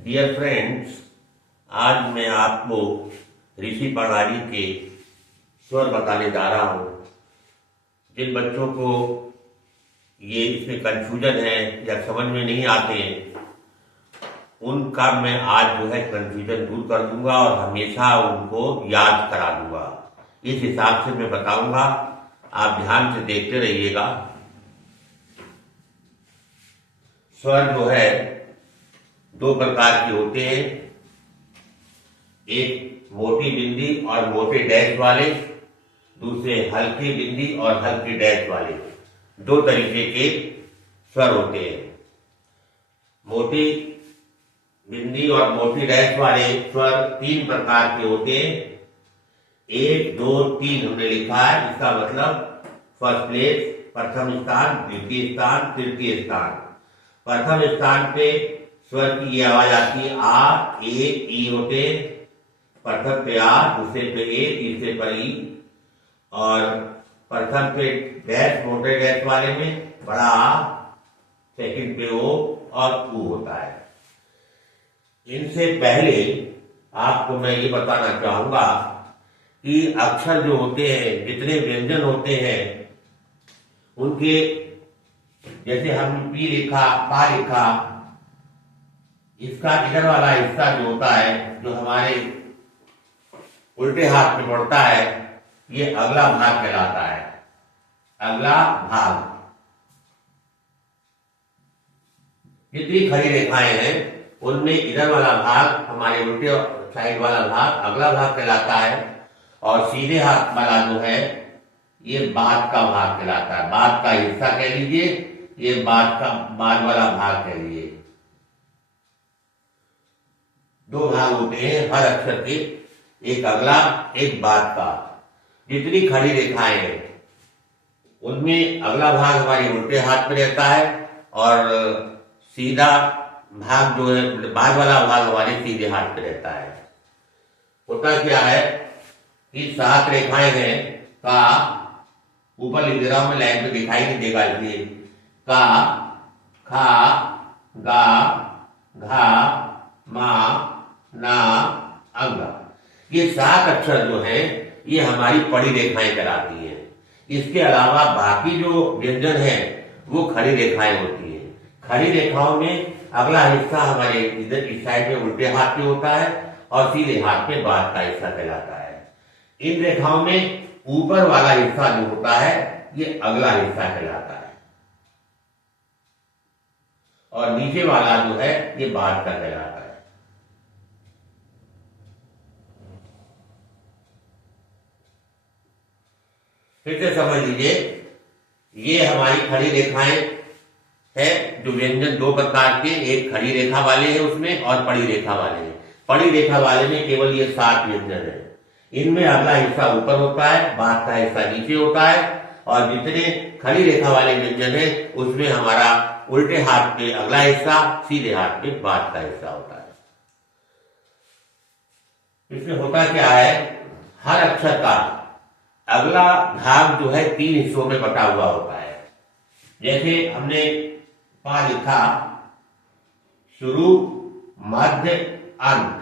Dear friends, आज मैं आपको ऋषि प्रणाली के स्वर बताने जा रहा हूँ। जिन बच्चों को ये इसमें कंफ्यूजन है या समझ में नहीं आते हैं, उनका मैं आज जो है कंफ्यूजन दूर कर दूंगा और हमेशा उनको याद करा दूंगा। इस हिसाब से मैं बताऊंगा, आप ध्यान से देखते रहिएगा। स्वर जो है दो प्रकार के होते हैं, एक मोटी बिंदी और मोटे डैश वाले, दूसरे हल्की बिंदी और हल्की डैश वाले। दो तरीके के स्वर होते हैं। मोटी बिंदी और मोटी डैश वाले स्वर तीन प्रकार के होते हैं। 1, 2, 3 हमने लिखा है, इसका मतलब फर्स्ट प्लेस, प्रथम स्थान, द्वितीय स्थान, तृतीय स्थान। प्रथम स्थान पे स्वर की ये आवाज आती है आ, ए, ई होते। प्रथम पे आ, दूसरे पे ए, तीसरे पर ई। और प्रथम पे डैश, मोटे डैश वाले में बड़ा आ, सेकंड पे ओ और ऊ होता है। इनसे पहले आपको मैं ये बताना चाहूंगा कि अक्षर जो होते हैं, जितने व्यंजन होते हैं, उनके जैसे हमने पी लिखा, पा लिखा, इसका इधर वाला हिस्सा जो होता है, जो हमारे उल्टे हाथ में पड़ता है, ये अगला भाग कहलाता है। अगला भाग। जितनी खड़ी रेखाएं हैं उनमें इधर वाला भाग, हमारे उल्टे साइड वाला भाग अगला भाग कहलाता है, और सीधे हाथ वाला जो है ये बाद का भाग कहलाता है। बाद का हिस्सा कह लीजिए, ये बाद वाला भाग कह लीजिए। दो भाग होते हैं हर अक्षर के, एक अगला, एक बाद का। जितनी खड़ी रेखाएं हैं उनमें अगला भाग हमारे उल्टे हाथ में रहता है, और सीधा भाग जो है, बाद वाला भाग हमारे सीधे हाथ में रहता है। होता क्या है कि 7 रेखाएं हैं। का ऊपर लिख दे रहा हूं मैं, लाइन में दिखाई नहीं देगा इसलिए। का, खा, गा, घा, मा, ना, अंगा। ये 7 अक्षर जो है ये हमारी पड़ी रेखाएं कराती हैं। इसके अलावा बाकी जो व्यंजन है वो खड़ी रेखाएं होती हैं। खड़ी रेखाओं में अगला हिस्सा हमारे इधर इस साइड में उल्टे हाथ में होता है, और सीधे हाथ में बाद का हिस्सा कहलाता है। इन रेखाओं में ऊपर वाला हिस्सा जो होता है ये अगला हिस्सा कहलाता है, और नीचे वाला जो है ये बाद का कहलाता है। फिर से समझ लीजिए, ये हमारी खड़ी रेखाएं है, जो व्यंजन दो प्रकार के, एक खड़ी रेखा वाले हैं उसमें, और पड़ी रेखा वाले हैं। पड़ी रेखा वाले में केवल ये 7 व्यंजन है। इनमें अगला हिस्सा ऊपर होता है, बाद का हिस्सा नीचे होता है, और जितने खड़ी रेखा वाले व्यंजन है उसमें हमारा उल्टे हाथ पे अगला हिस्सा, सीधे हाथ पे बाद का हिस्सा होता है। इसमें होता क्या है, हर अक्षर का अगला भाग जो है 3 हिस्सों में बटा हुआ होता है। जैसे हमने पा लिखा, शुरू, मध्य, अंत,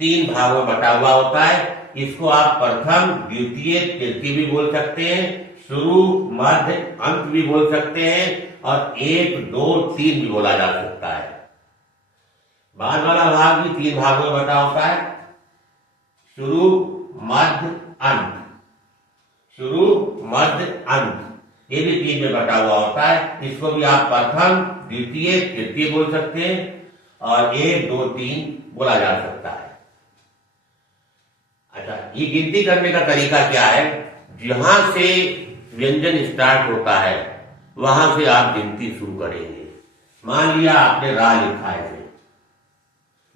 3 भागों में बटा हुआ होता है। इसको आप प्रथम, द्वितीय, तृतीय भी बोल सकते हैं, शुरू, मध्य, अंत भी बोल सकते हैं, और 1, 2, 3 भी बोला जा सकता है। बाद वाला भाग भी 3 भागों में बटा होता है, शुरू, मध्य, अंत। शुरू, मध्य, अंत, ये भी 3 में बटा हुआ होता है। इसको भी आप प्रथम, द्वितीय, तृतीय बोल सकते हैं, और 1, 2, 3 बोला जा सकता है। अच्छा, ये गिनती करने का तरीका क्या है, जहां से व्यंजन स्टार्ट होता है वहां से आप गिनती शुरू करेंगे। मान लिया आपने रा लिखा है,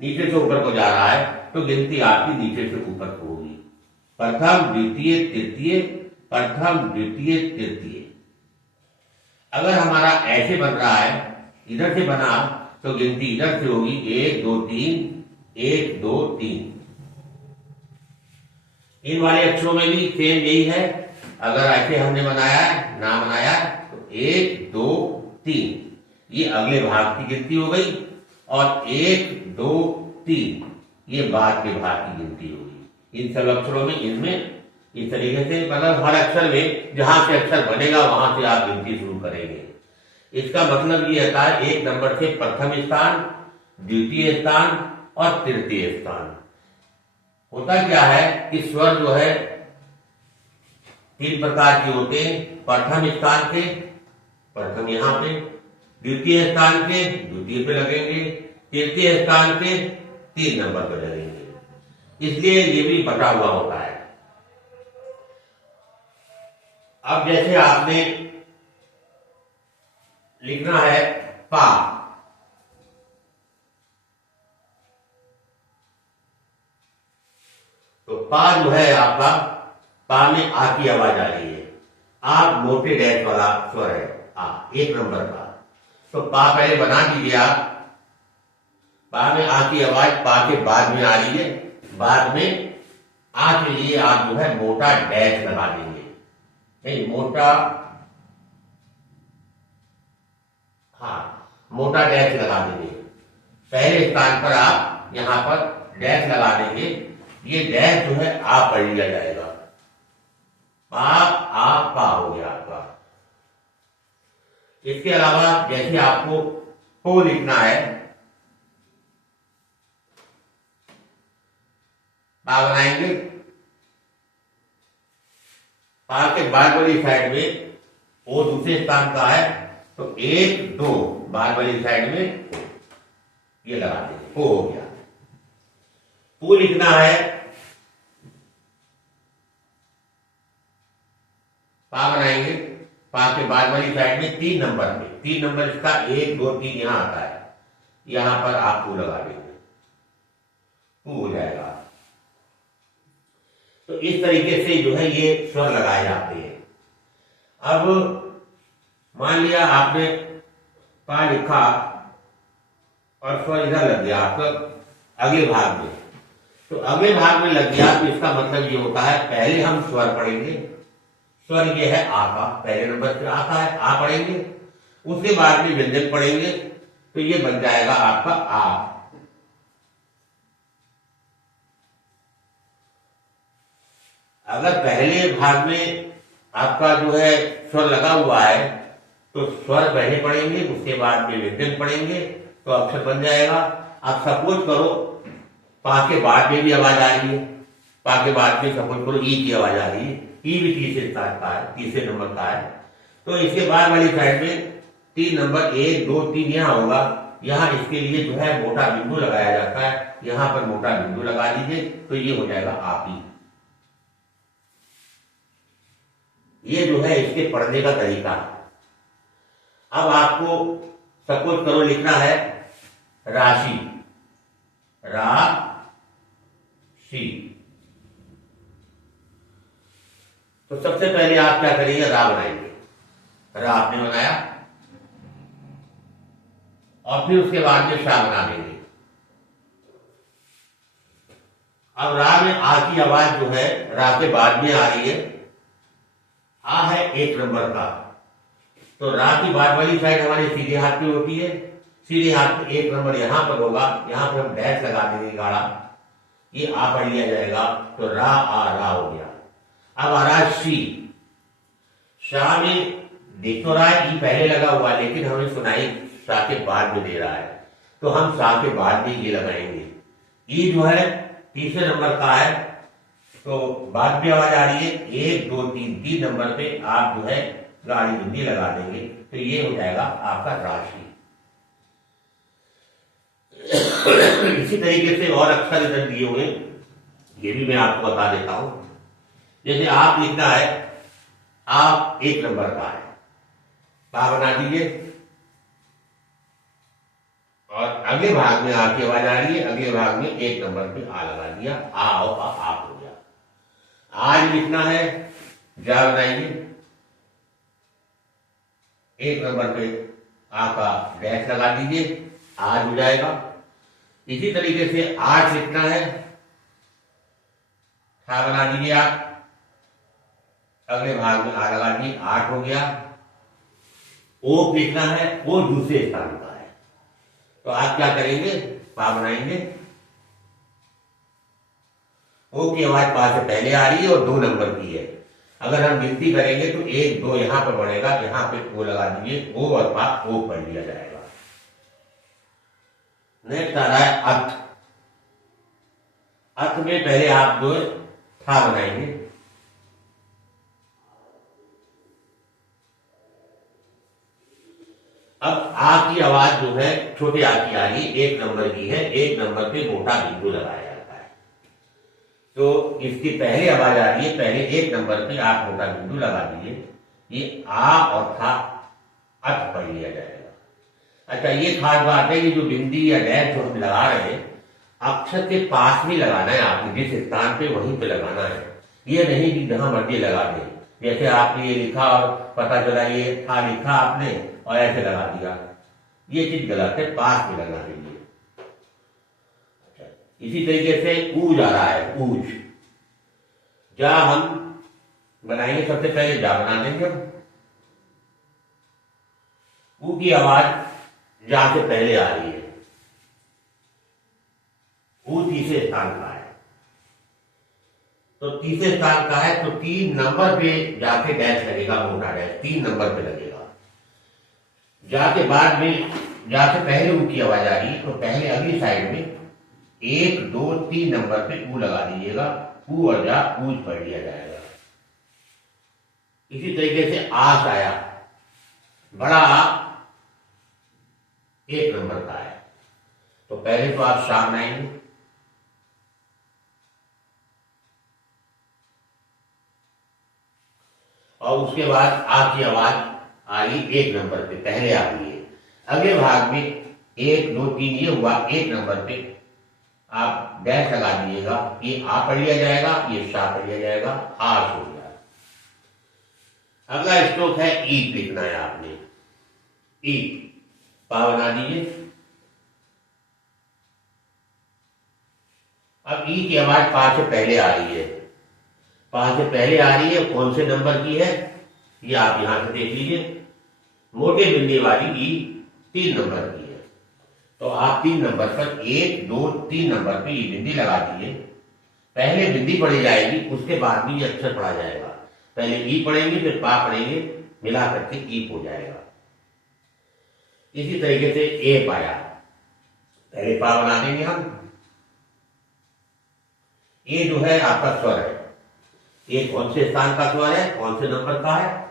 नीचे से ऊपर को जा रहा है, तो गिनती आपकी नीचे से ऊपर को होगी। प्रथम, द्वितीय, तृतीय, प्रथम, द्वितीय, तृतीय। अगर हमारा ऐसे बन रहा है, इधर से बना, तो गिनती इधर से होगी 1, 2, 3, 1, 2, 3। इन वाले अक्षरों में भी सेम यही है। अगर ऐसे हमने बनाया है, ना बनाया, तो 1, 2, 3, ये अगले भाग की गिनती हो गई। और 1, 2, 3 ये बाद के भाग की गिनती होगी। इन सब अक्षरों में इनमें इस तरीके से मतलब हर अक्षर में जहां से अक्षर बनेगा वहां से आप गिनती शुरू करेंगे। इसका मतलब ये होता है 1 नंबर से प्रथम स्थान, द्वितीय स्थान और तृतीय स्थान। होता क्या है कि स्वर जो है 3 प्रकार के होते हैं। प्रथम स्थान के प्रथम यहाँ पे, द्वितीय स्थान के द्वितीय पे लगेंगे, तृतीय स्थान के 3 नंबर पे लगेंगे। इसलिए ये भी बटा हुआ होता है। अब जैसे आपने लिखना है पा, तो पा जो है आपका, पा में आ की आवाज आ रही है। आ मोटे डैश वाला स्वर है, आ 1 नंबर का। तो पा पहले बना दीजिए आप। पा में आ की आवाज पा के बाद में आ रही है। बाद में आ के लिए आप जो है मोटा डैश लगा देंगे। नहीं, मोटा, हाँ मोटा डैश लगा देंगे। पहले स्थान पर आप यहां पर डैश लगा देंगे। ये डैश जो है आ पढ़ लिया जाएगा। पा, आ, पा हो गया आपका। इसके अलावा जैसे आपको पो लिखना है, पा बनाएंगे। पा के बाद वाली साइड में ओ दूसरे स्थान का है, तो 1, 2 बाद वाली साइड में ये लगा देंगे, पो हो गया। पू लिखना है, पा बनाएंगे। पा के बाद वाली साइड में 3 नंबर पे, 3 नंबर इसका 1, 2, 3 यहां आता है। यहां पर आप पू लगा देंगे, पू हो जाएगा। तो इस तरीके से जो है ये स्वर लगाए जाते हैं। अब मान लिया आपने पा लिखा और स्वर इधर लग गया आपका अगले भाग में। तो अगले भाग में लग गया तो इसका मतलब ये होता है पहले हम स्वर पढ़ेंगे। स्वर ये है आ का, पहले नंबर पे आता है, आ पढ़ेंगे। उसके बाद में व्यंजन पढ़ेंगे, तो ये बन जाएगा आपका आ। अगर पहले भाग में आपका जो है स्वर लगा हुआ है, तो स्वर पहले पढ़ेंगे, उसके बाद में व्यंजन पढ़ेंगे, तो अक्षर बन जाएगा। आप सपोज करो पा के बाद में भी आवाज आ रही है, पा के बाद में सपोज करो ई की आवाज आ रही है, ई भी तीसरे स्थान का है, तीसरे नंबर का है। तो इसके बाद वाली साइड में 3 नंबर 1, 2, 3 यहाँ होगा। यहाँ इसके लिए जो है मोटा बिंदु लगाया जाता है। यहाँ पर मोटा बिंदु लगा दीजिए, तो ये हो जाएगा आपी। ये जो है इसके पढ़ने का तरीका। अब आपको सपोज करो लिखना है राशि, रा-शी। तो सबसे पहले आप क्या करेंगे, रा बनाएंगे। रा आपने बनाया और फिर उसके बाद में शा बना देंगे। अब रा में आ की आवाज जो है रा के बाद में आ रही है। आ है 1 नंबर का, तो रा की बाद वाली साइड हमारे सीधे हाथ में होती है। सीधे हाथ में 1 नंबर यहां पर होगा, यहां पर हम डैश लगा देंगे गाढ़ा, ये आ पढ़ लिया जाएगा। तो रा आ, रा हो गया। अब आ रहा शी। शाह में देख तो रहा है ई पहले लगा हुआ, लेकिन हमें सुनाई शाह के बाद में दे रहा है, तो हम शाह के बाद में ये लगाएंगे। ई जो है तीसरे नंबर का है, तो बाद में आवाज आ रही है 1, 2, 3, 3 नंबर पे आप जो है गाड़ी बिंदी लगा देंगे, तो ये हो जाएगा आपका राशि। इसी तरीके से और अक्षर इधर दिए हुए, ये भी मैं आपको बता देता हूं। जैसे आप लिखना है, आप 1 नंबर का है, पा बना दीजिए और अगले भाग में आपकी आवाज आ रही है, अगले भाग में 1 नंबर पे आ लगा दिया, आ और आप हो गया। आज लिखना है, जा बनाइए, 1 नंबर पे आ का डैश लगा दीजिए, आज हो जाएगा। इसी तरीके से 8 लिखना है, ठा बना दीजिए आप, अगले भाग में आ लगा दी, 8 हो गया। ओ लिखना है, ओ दूसरे स्थान का है, तो आप क्या करेंगे, पा बनाएंगे। ओ की आवाज पा से पहले आ रही है और 2 नंबर की है। अगर हम गिनती करेंगे तो 1 2 यहां पर बढ़ेगा, यहां पे ओ लगा दीजिए, ओ और पा ओ पढ़ लिया जाएगा। नेक्स्ट आ रहा है अथ। अथ में पहले आप जो था बनाएंगे। अब आ की आवाज जो है छोटे आ की आ रही है, 1 नंबर की है, 1 नंबर पे मोटा बिंदु लगाया जाता है। तो इसकी पहले आवाज आ रही है, पहले 1 नंबर पे आप मोटा बिंदु लगा दीजिए। ये आ और था अथ पढ़ लिया जाएगा। अच्छा, ये खास बात है कि जो बिंदी या डैश जो हम लगा रहे हैं, अक्षर के पास में लगाना है, आपको जिस स्थान पे वहीं पे लगाना है। ये नहीं कि जहां मर्जी लगा दें। जैसे आपने ये लिखा और पता चला ये था लिखा आपने और ऐसे लगा दिया, ये चीज गलत है, पास में लगा दीजिए। अच्छा, इसी तरीके से ऊज आ रहा है, ऊज। जा हम बनाएंगे, सबसे पहले जा बना देंगे। ऊ की आवाज जा से पहले आ रही है। ऊ तीसरे स्थान का है, तो तीसरे स्थान का है तो 3 नंबर पे जाके डैश लगेगा, मोटा डैश 3 नंबर पे लगेगा। जा के बाद में, जा से पहले ऊ की आवाज आ रही है तो पहले अगली साइड में 1 2 3 नंबर पे ऊ लगा दीजिएगा। ऊ और जा ऊज पढ़ लिया जाएगा। इसी तरीके से आस आया, बड़ा आ 1 नंबर का है, तो पहले तो आप शाम बनाएंगे। और उसके बाद आ की आवाज आ रही 1 नंबर पे, पहले आ रही है। अगले भाग में 1 2 3 ये हुआ, 1 नंबर पे आप डैश लगा दीजिएगा। ये आ पढ़ लिया जाएगा, ये शा पढ़ लिया जाएगा, आश हो गया। अगला स्ट्रोक है ईद लिखना है आपने। ईद पा बना दीजिए। अब ई की आवाज पा से पहले आ रही है, पा से पहले आ रही है, कौन से नंबर की है ये आप यहां से देख लीजिए। मोटे बिंदी वाली ई 3 नंबर की है, तो आप 3 नंबर पर 1 2 3 नंबर पे ये बिंदी लगा दीजिए। पहले बिंदी पढ़ी जाएगी, उसके बाद भी ये अक्षर पढ़ा जाएगा। पहले ई पढ़ेंगे, फिर पा पढ़ेंगे, मिला करके ई हो जाएगा। इसी तरीके से ए पाया, पहले पा बना देंगे हम। ये जो है आपका स्वर है, ये कौन से स्थान का स्वर है, कौन से नंबर का है,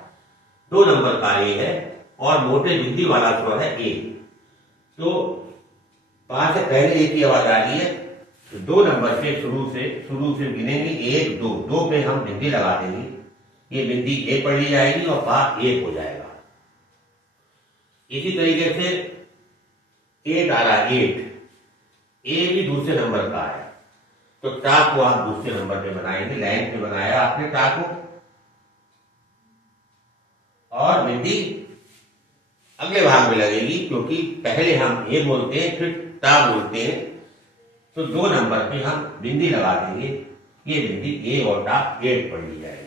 2 नंबर का ये है और मोटे बिंदी वाला स्वर है ए। तो पा से पहले ए की आवाज आ रही है, तो 2 नंबर से शुरू से गिनेंगे 1 2 2 पे हम बिंदी लगा देंगे। ये बिंदी ए पढ़ ली जाएगी और पा 1 हो जाएगा। इसी तरीके से 8 आ रहा है, 8 ए भी दूसरे नंबर का है, तो टा को आप दूसरे नंबर पे बनाएंगे। लाइन पे बनाया आपने टा को, और बिंदी अगले भाग में लगेगी, क्योंकि पहले हम ए बोलते हैं फिर टा बोलते हैं, तो 2 नंबर पे हम बिंदी लगा देंगे। ये बिंदी ए और टा 8 पढ़ ली जाएगी।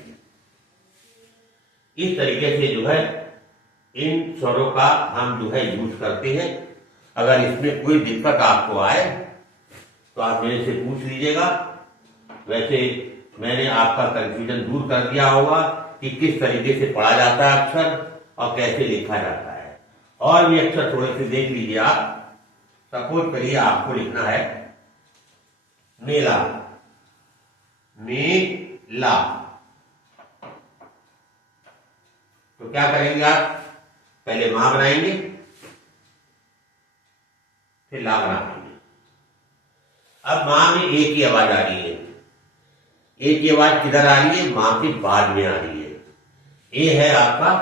इस तरीके से जो है इन स्वरों का हम जो है यूज करते हैं। अगर इसमें कोई दिक्कत आपको आए तो आप मेरे से पूछ लीजिएगा। वैसे मैंने आपका कंफ्यूजन दूर कर दिया होगा कि किस तरीके से पढ़ा जाता है अक्षर और कैसे लिखा जाता है। और भी अक्षर थोड़े से देख लीजिए आप। सपोज करिए आपको लिखना है मेला, मेला, तो क्या करेंगे आप, पहले मां बनाएंगे फिर ला बनाएंगे। अब मां में ए की आवाज आ रही है, ए की आवाज किधर आ रही है, मां के बाद में आ रही है। ए है आपका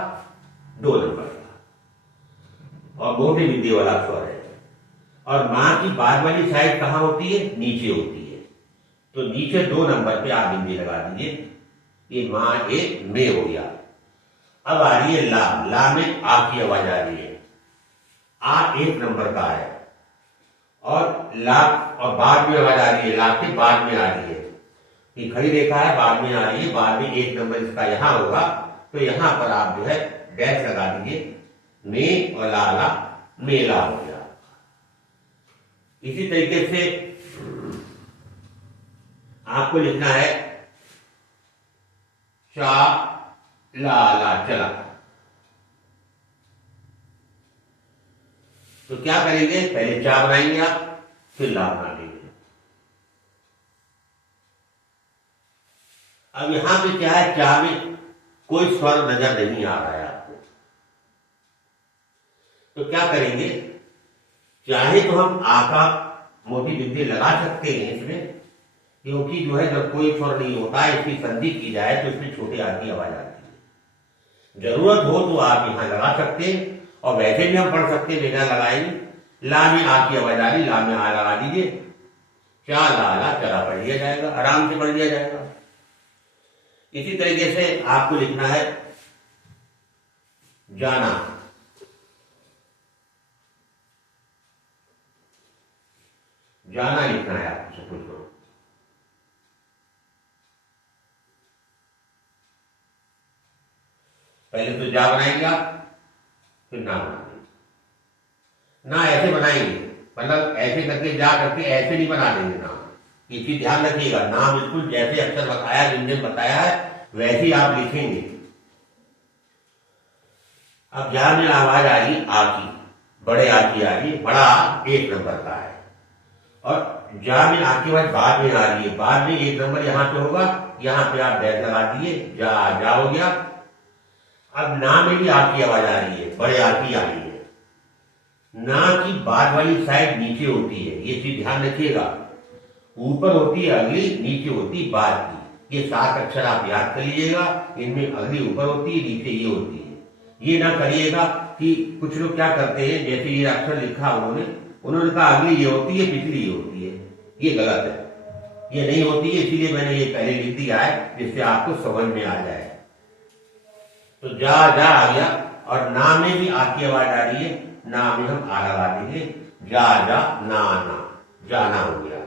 2 नंबर का और मोटी बिंदी वाला स्वर है, और मां की बाद वाली साइड कहां होती है, नीचे होती है, तो नीचे 2 नंबर पे आप बिंदी लगा दीजिए। ये मां ए में हो गया। अब आ रही है ला, ला में आ की आवाज आ रही है, आ 1 नंबर का है, और ला और बाद में आवाज आ रही है, ला के बाद में आ रही है। ये खड़ी रेखा है, बाद में आ रही है, बाद में 1 नंबर इसका यहां होगा, तो यहां पर आप जो है डैश लगा दीजिए। मे और ला ला, मेला हो गया। इसी तरीके से आपको लिखना है चा ला ला चला। तो क्या करेंगे, पहले चा बनाएंगे आप, फिर ला बना लेंगे। अब यहां पे क्या है, चा में कोई स्वर नजर नहीं आ रहा है आपको, तो क्या करेंगे, चाहे तो हम आ का मोटी बिंदी लगा सकते हैं इसमें, क्योंकि जो है जब कोई स्वर नहीं होता है इसकी संधि की जाए तो इसमें छोटे आ की आवाज आती है। जरूरत हो तो आप यहां लगा सकते हैं, और वैसे भी हम पढ़ सकते हैं बिना लगाए। ला में आ की आवाज आ रही, ला में आ लगा दीजिए, चा ला ला चला पढ़ लिया जाएगा, आराम से पढ़ लिया जाएगा। इसी तरीके से आपको लिखना है जाना। जाना लिखना है आपको सब कुछ। पहले तो जा बनाएंगे आप, फिर ना बनाएंगे। ना ऐसे बनाएंगे, मतलब ऐसे करके जा करके ऐसे नहीं बना देंगे ना, ये चीज ध्यान रखिएगा। ना बिल्कुल जैसे अक्षर बताया, जिनने बताया है वैसे ही आप लिखेंगे। अब जा में आवाज आ रही आ की, बड़े आ की आ रही, बड़ा 1 नंबर का है, और जा में आ की आवाज बाद में आ रही है, बाद में 1 नंबर यहां पे होगा, यहां पे आप डैश लगा दिए, जा हो गया। अब ना में भी आ की आवाज आ रही है, बड़े आ की आ रही है। ना की बाद वाली साइड नीचे होती है, ये चीज ध्यान रखिएगा। ऊपर होती है अगली, नीचे होती है बाद की। ये 7 अक्षर आप याद कर लीजिएगा, इनमें अगली ऊपर होती है, नीचे ये होती है। ये ना करिएगा कि कुछ लोग क्या करते हैं, जैसे ये अक्षर लिखा उन्होंने कहा अगली ये होती है, पिछली ये होती है। ये गलत है, ये नहीं होती है, इसीलिए मैंने ये पहले लिख दिया है, जिससे आपको समझ में आ जाए। तो जा आ गया, और ना में भी आ की आवाज आ रही है, ना में हम आ लगा देंगे, जा ना जाना हो गया।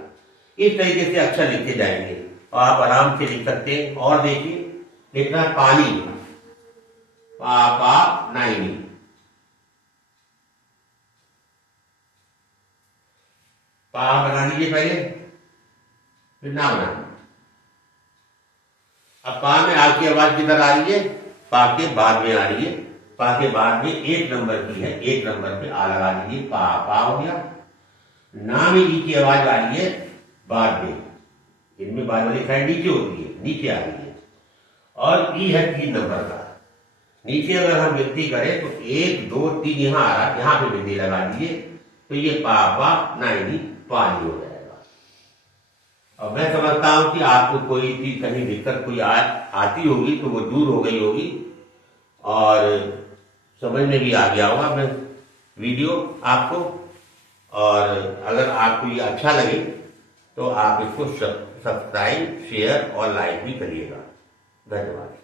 इस तरीके से अक्षर लिखे जाएंगे और आप आराम से लिख सकते हैं। और देखिए, लिखना पानी, पा नाइनी, पा बना लीजिए पहले, फिर ना बना। अब पा में आ की आवाज किधर आ रही है, पा के बाद में आ रही है, पा के बाद में 1 नंबर की है, 1 नंबर पे आ लगा दीजिए, पा हो गया। ना में ई की आवाज आ रही है बाद में, इनमें बाद वाली साइड नीचे होती है, नीचे आ रही है, और ई है 3 नंबर का। नीचे अगर हम गिनती करें तो 1 2 3 यहां आ रहा, यहां पे बिंदी लगा दीजिए, तो ये पा नाइनी पानी हो जाएगा। और मैं समझता हूं कि आपको कोई चीज कहीं दिक्कत कोई आती होगी तो वो दूर हो गई होगी, और समझ में भी आ गया होगा मैं वीडियो आपको। और अगर आपको ये अच्छा लगे तो आप इसको सब्सक्राइब, शेयर और लाइक भी करिएगा। धन्यवाद।